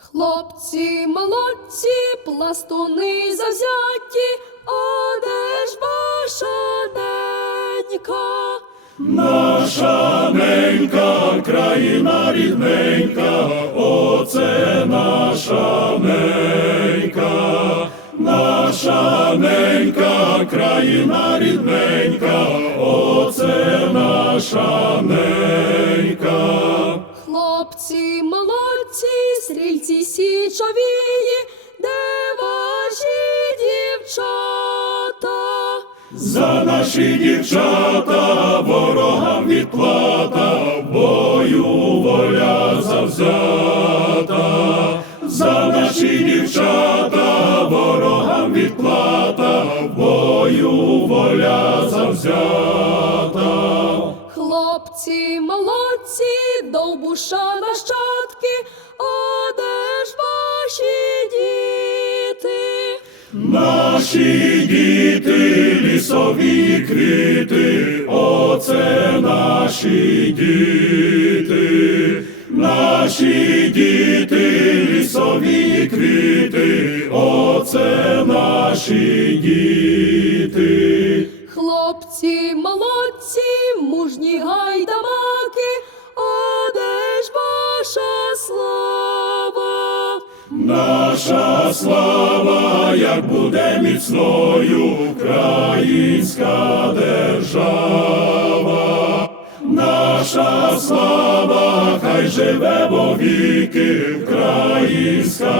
Хлопці молодці, пластуни завзяті, а де ж ваша ненька? Наша ненька, країна рідненька, оце наша ненька, наша ненька, країна рідненька, оце наша ненька. Хлопці стрільці січовії, де ваші дівчата? За наші дівчата ворогам відплата, бою воля завзята. За наші дівчата ворогам відплата, бою воля завзята. Хлопці молодці, довбуша нащадки, Наші діти, лісові квіти, оце наші діти, наші діти, лісові квіти, оце наші діти. Хлопці молодці, мужні гайдамаки, Наша слава, як буде міцною українська держава, наша слава, хай живе вовіки, українська.